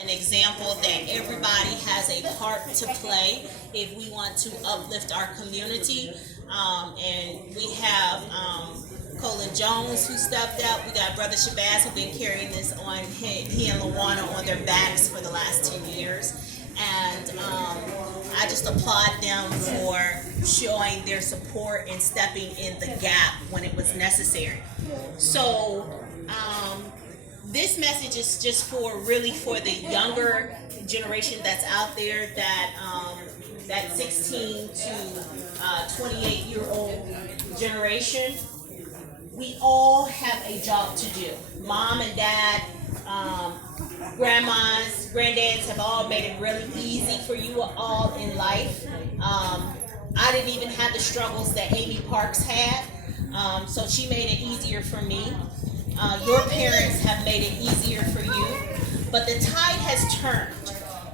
An example that everybody has a part to play if we want to uplift our community. And we have Colin Jones who stepped up. We got Brother Shabazz who's been carrying this on, he and Lawana on their backs for the last 10 years. And I just applaud them for showing their support and stepping in the gap when it was necessary. So, this message is just for the younger generation that's out there, that 16 to 28-year-old generation. We all have a job to do. Mom and dad, grandmas, granddads have all made it really easy for you all in life. I didn't even have the struggles that Amy Parks had, so she made it easier for me. Your parents have made it easier for you, but the tide has turned,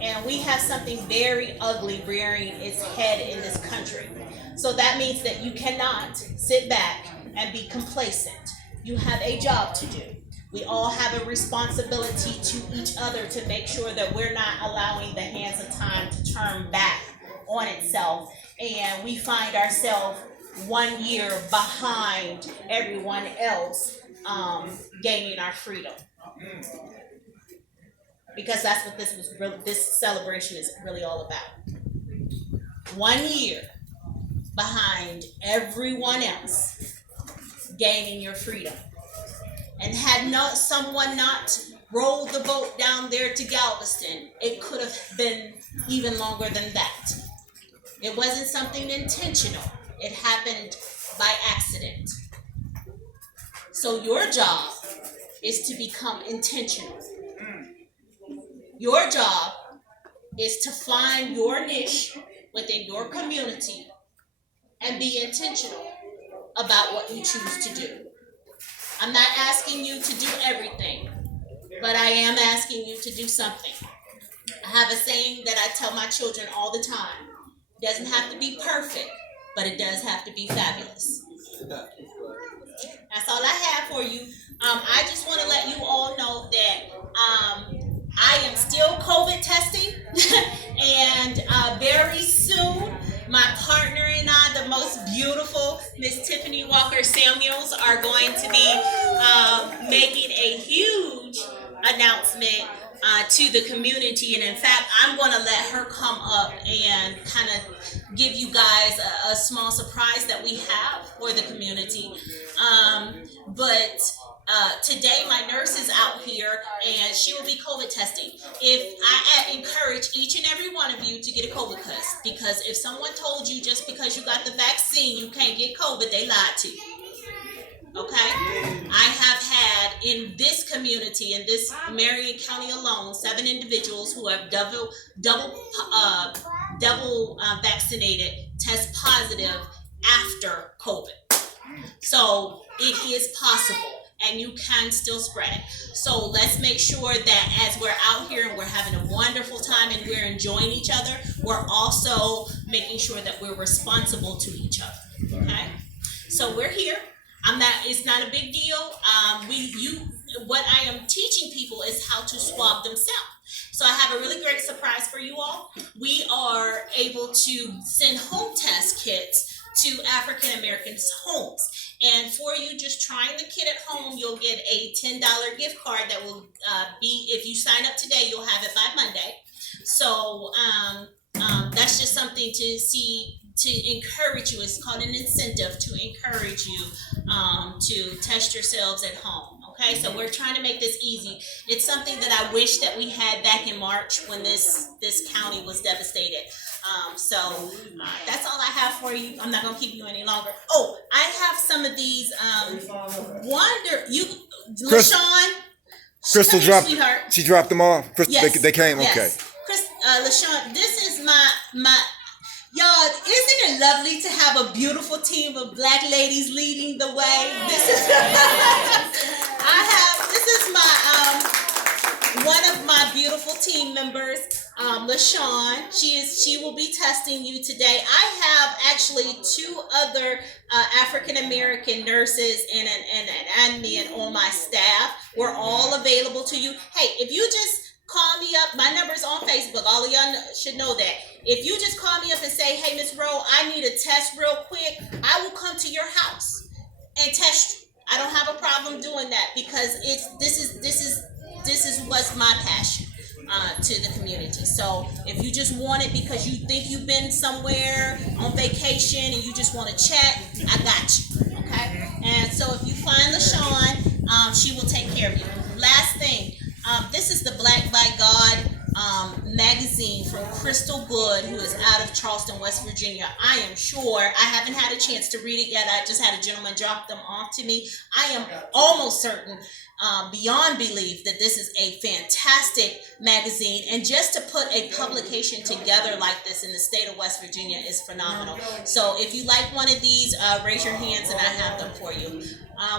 and we have something very ugly rearing its head in this country. So that means that you cannot sit back and be complacent. You have a job to do. We all have a responsibility to each other to make sure that we're not allowing the hands of time to turn back on itself, and we find ourselves 1 year behind everyone else gaining our freedom, because that's what this celebration is really all about. 1 year behind everyone else gaining your freedom, and had not someone not rolled the boat down there to Galveston, it could have been even longer than that. It wasn't something intentional. It happened by accident. So your job is to become intentional. Your job is to find your niche within your community and be intentional about what you choose to do. I'm not asking you to do everything, but I am asking you to do something. I have a saying that I tell my children all the time. It doesn't have to be perfect, but it does have to be fabulous. That's all I have for you. I just want to let you all know that I am still COVID testing, and very soon my partner and I, the most beautiful Miss Tiffany Walker Samuels, are going to be making a huge announcement to the community. And in fact, I'm going to let her come up and kind of give you guys a small surprise that we have for the community. But today my nurse is out here and she will be COVID testing. If I encourage each and every one of you to get a COVID test, because if someone told you just because you got the vaccine you can't get COVID, they lied to you. Okay, I have had in this community, in this Marion County alone, 7 individuals who have double vaccinated test positive after COVID. So it is possible, and you can still spread it. So let's make sure that as we're out here and we're having a wonderful time and we're enjoying each other, we're also making sure that we're responsible to each other. Okay, so we're here. It's not a big deal. What I am teaching people is how to swab themselves. So I have a really great surprise for you all. We are able to send home test kits to African Americans' homes. And for you just trying the kit at home, you'll get a $10 gift card that will be, if you sign up today, you'll have it by Monday. So that's just something to encourage you. It's called an incentive to encourage you to test yourselves at home. Okay, so we're trying to make this easy. It's something that I wish that we had back in March when this county was devastated. So that's all I have for you. I'm not gonna keep you any longer. Oh, I have some of these LaShawn. Crystal dropped. She dropped them off. Crystal, yes. They came. Yes. Okay. LaShawn, this is my. Y'all, isn't it lovely to have a beautiful team of black ladies leading the way? This is one of my beautiful team members, LaShawn. She will be testing you today. I have actually 2 other African American nurses and an admin on my staff. We're all available to you. Hey, if you just call me up. My number's on Facebook. All of y'all should know that. If you just call me up and say, "Hey, Miss Rowe, I need a test real quick," I will come to your house and test you. I don't have a problem doing that because this is what's my passion to the community. So if you just want it because you think you've been somewhere on vacation and you just want to chat, I got you. Okay. And so if you find LaShawn, she will take care of you. Last thing, this is the Black by God magazine from Crystal Good, who is out of Charleston, West Virginia. I am sure, I haven't had a chance to read it yet. I just had a gentleman drop them off to me. I am almost certain, beyond belief, that this is a fantastic magazine. And just to put a publication together like this in the state of West Virginia is phenomenal. So if you like one of these, raise your hands and I have them for you.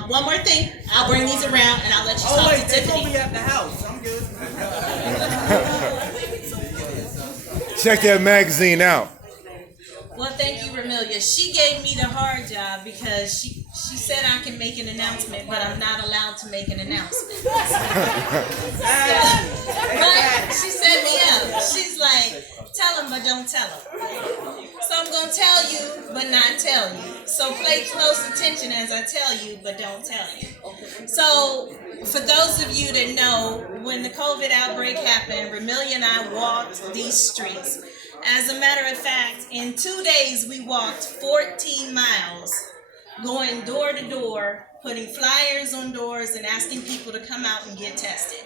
One more thing, I'll bring these around and I'll let you talk to Tiffany. They're at the house. I'm good. Check that magazine out. Well, thank you, Romelia. She gave me the hard job because she said I can make an announcement, but I'm not allowed to make an announcement. But she set me up. She's like, tell them, but don't tell them. So I'm going to tell you, but not tell you. So pay close attention as I tell you, but don't tell you. So for those of you that know, when the COVID outbreak happened, Romelia and I walked these streets. As a matter of fact, in 2 days, we walked 14 miles, going door to door, putting flyers on doors and asking people to come out and get tested.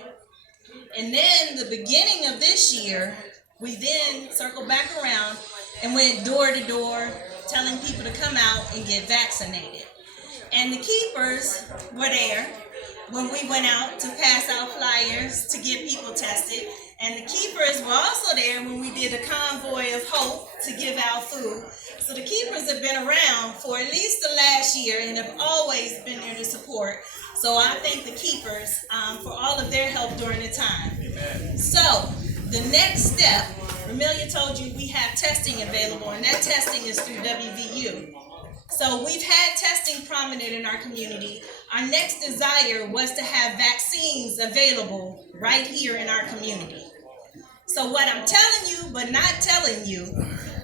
And then the beginning of this year, we then circled back around and went door to door, telling people to come out and get vaccinated. And the keepers were there when we went out to pass out flyers to get people tested. And the keepers were also there when we did a convoy of hope to give out food. So the keepers have been around for at least the last year and have always been there to support. So I thank the keepers for all of their help during the time. Amen. So the next step, Romelia told you we have testing available, and that testing is through WVU. So we've had testing prominent in our community. Our next desire was to have vaccines available right here in our community. So what I'm telling you, but not telling you,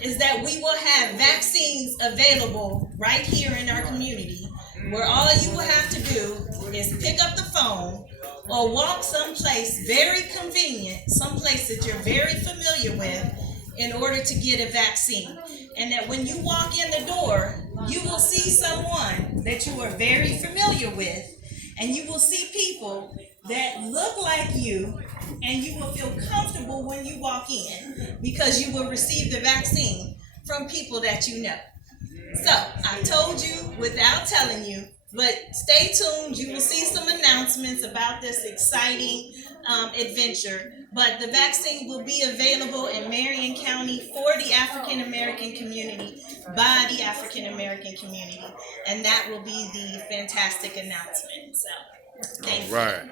is that we will have vaccines available right here in our community, where all you will have to do is pick up the phone or walk someplace very convenient, someplace that you're very familiar with, in order to get a vaccine. And that when you walk in the door, you will see someone that you are very familiar with, and you will see people that look like you, and you will feel comfortable when you walk in because you will receive the vaccine from people that you know. So I told you without telling you, but stay tuned. You will see some announcements about this exciting adventure. But the vaccine will be available in Marion County for the African American community, by the African American community. And that will be the fantastic announcement. So thank you. Right.